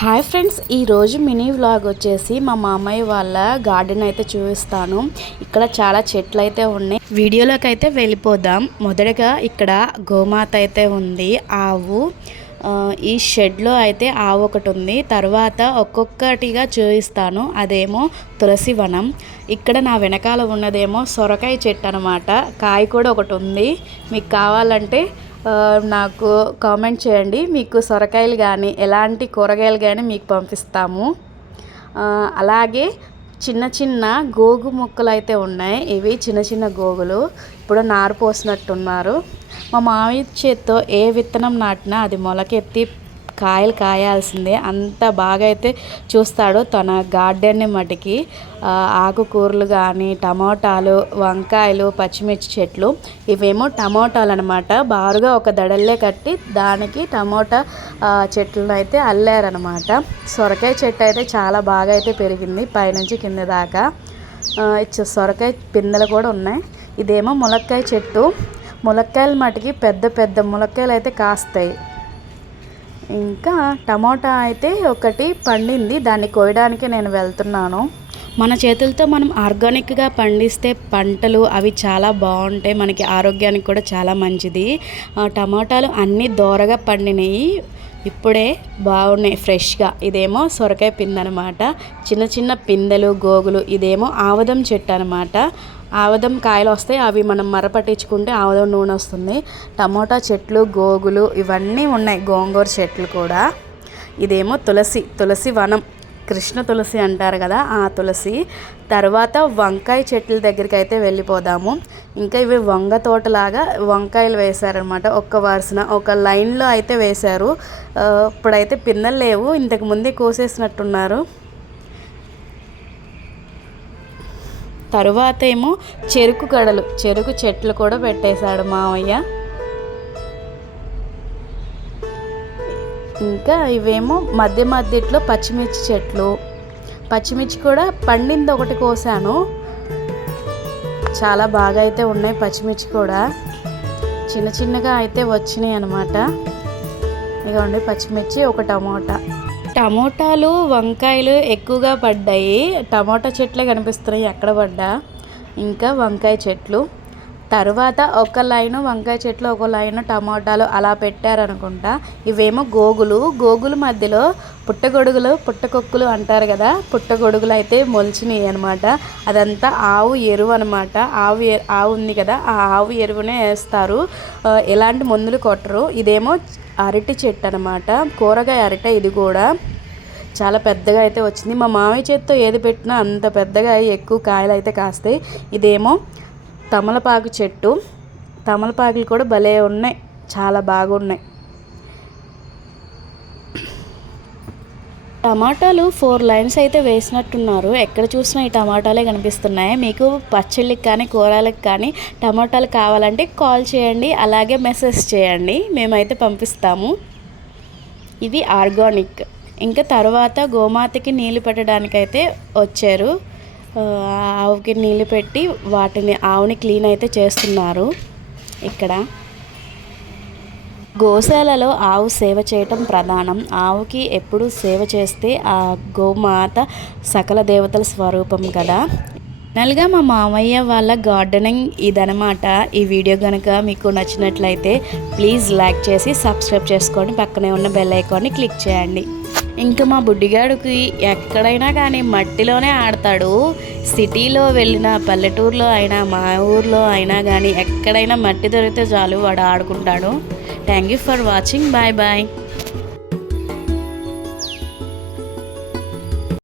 Hi friends ఈరోజు mini vlog వచ్చేసి మా మామయ్య వాళ్ళ గార్డెన్ అయితే చూపిస్తాను. ఇక్కడ చాలా చెట్లు అయితే ఉన్నాయి. వీడియోలోకి అయితే వెళ్ళిపోదాం. మొదటగా ఇక్కడ గోమాత అయితే ఉంది ఆవు. ఈ షెడ్లో అయితే ఆవు ఒకటి ఉంది. తర్వాత ఒక్కొక్కటిగా చూపిస్తాను. అదేమో తులసి వనం. ఇక్కడ నా వెనకాల ఉన్నదేమో సొరకాయ చెట్టు అనమాట కాయ కూడా ఒకటి ఉంది. మీకు కావాలంటే నాకు కామెంట్ చేయండి. మీకు సొరకాయలు కానీ ఎలాంటి కూరగాయలు కానీ మీకు పంపిస్తాము. అలాగే చిన్న చిన్న గోగు మొక్కలు అయితే ఉన్నాయి. ఇవి చిన్న చిన్న గోగులు. ఇప్పుడు నారు పోసినట్టున్నారు. మా మామయ్య చేత్తో ఏ విత్తనం నాటినా అది మొలకెత్తి కాయలు కాయాల్సిందే. అంత బాగా అయితే చూస్తాడు తన గార్డెన్ని మటుకి. ఆకుకూరలు కానీ టమోటాలు వంకాయలు పచ్చిమిర్చి చెట్లు ఇవేమో టమోటాలు అనమాట బారుగా ఒక దడల్లే కట్టి దానికి టమోటా చెట్లను అయితే అల్లారనమాట. సొరకాయ చెట్టు అయితే చాలా బాగా అయితే పెరిగింది పైనుంచి కింద దాకా. సొరకాయ పిందెలు కూడా ఉన్నాయి. ఇదేమో ములక్కాయ చెట్టు. ములక్కాయలు మటుకి పెద్ద పెద్ద ములక్కాయలు అయితే కాస్తాయి. ఇంకా టమాటా అయితే ఒకటి పండింది. దాన్ని కోయడానికి నేను వెళ్తున్నాను. మన చేతులతో మనం ఆర్గానిక్గా పండిస్తే పంటలు అవి చాలా బాగుంటాయి. మనకి ఆరోగ్యానికి కూడా చాలా మంచిది. ఆ, టమాటాలు అన్నీ దోరగా పండినాయి. ఇప్పుడే బాగున్నాయి ఫ్రెష్గా. ఇదేమో సొరకాయ పిందె అనమాట చిన్న చిన్న పిందెలు గోగులు ఇదేమో ఆవదం చెట్టు అనమాట ఆవదం కాయలు వస్తాయి అవి మనం మరపట్టించుకుంటే ఆవదం నూనె వస్తుంది. టమోటా చెట్లు గోగులు ఇవన్నీ ఉన్నాయి గోంగూర చెట్లు కూడా. ఇదేమో తులసి తులసి వనం. కృష్ణ తులసి అంటారు కదా ఆ తులసి. తర్వాత వంకాయ చెట్ల దగ్గరికి అయితే వెళ్ళిపోదాము. ఇంకా ఇవి వంగ తోటలాగా వంకాయలు వేశారనమాట ఒక్క వరుసన. ఒక లైన్లో అయితే వేశారు. ఇప్పుడైతే పిన్నలు లేవు ఇంతకు ముందే కోసేసినట్టున్నారు. తరువాత ఏమో చెరుకు కడలు చెరుకు చెట్లు కూడా పెట్టేశాడు మావయ్య. ఇంకా ఇవేమో మధ్య మధ్యలో పచ్చిమిర్చి చెట్లు. పచ్చిమిర్చి కూడా పండింది ఒకటి కోసాను. చాలా బాగా అయితే ఉన్నాయి పచ్చిమిర్చి కూడా. చిన్న చిన్నగా అయితే వచ్చినాయి అనమాట ఇదిగోండి పచ్చిమిర్చి ఒక టమోటా. టమోటాలు వంకాయలు ఎక్కువగా పడ్డాయి. టమోటా చెట్లే కనిపిస్తున్నాయి ఎక్కడ పడ్డా? ఇంకా వంకాయ చెట్లు. తర్వాత ఒక లైను వంకాయ చెట్లు ఒక లైను టమోటాలు అలా పెట్టారనుకుంటా. ఇవేమో గోగులు. గోగుల మధ్యలో పుట్టగొడుగులు పుట్టకొక్కులు అంటారు కదా. పుట్టగొడుగులు అయితే మొలిచినాయి అనమాట అదంతా ఆవు ఎరువు అనమాట ఆవు ఆవు ఉంది కదా ఆ ఆవు ఎరువునే వేస్తారు. ఎలాంటి మందులు కొట్టరు. ఇదేమో అరటి చెట్టు అనమాట కూరగాయ అరట ఇది కూడా. చాలా పెద్దగా అయితే వచ్చింది. మా మామయ్య చేత్తో ఏది పెట్టినా అంత పెద్దగా అయ్యి ఎక్కువ కాయలు అయితే కాస్తాయి. ఇదేమో తమలపాకు చెట్టు. తమలపాకులు కూడా భలే ఉన్నాయి. చాలా బాగున్నాయి. టమాటాలు ఫోర్ లైన్స్ అయితే వేసినట్టున్నారు. ఎక్కడ చూసినా ఈ టమాటాలే కనిపిస్తున్నాయి. మీకు పచ్చళ్ళకి కానీ కూరలకు కానీ టమాటాలు కావాలంటే కాల్ చేయండి. అలాగే మెసేజ్ చేయండి. మేమైతే పంపిస్తాము. ఇవి ఆర్గానిక్. ఇంకా తర్వాత గోమాతకి నీళ్ళు పెట్టడానికైతే వచ్చారు. ఆవుకి నీళ్ళు పెట్టి వాటిని ఆవుని క్లీన్ అయితే చేస్తున్నారు ఇక్కడ. గోశాలలో ఆవు సేవ చేయటం ప్రధానం. ఆవుకి ఎప్పుడు సేవ చేస్తే ఆ గోమాత సకల దేవతల స్వరూపం కదా. ఫైనల్గా మా మామయ్య వాళ్ళ గార్డెనింగ్ ఇదనమాట ఈ వీడియో కనుక మీకు నచ్చినట్లయితే ప్లీజ్ లైక్ చేసి సబ్స్క్రైబ్ చేసుకొని పక్కనే ఉన్న బెల్ ఐకాన్ని క్లిక్ చేయండి. ఇంకా మా బుడ్డిగాడికి ఎక్కడైనా కానీ మట్టిలోనే ఆడతాడు. సిటీలో వెళ్ళిన పల్లెటూరులో అయినా మా ఊర్లో అయినా కానీ ఎక్కడైనా మట్టి దొరికితే చాలు వాడు ఆడుకుంటాడు. Thank you for watching bye bye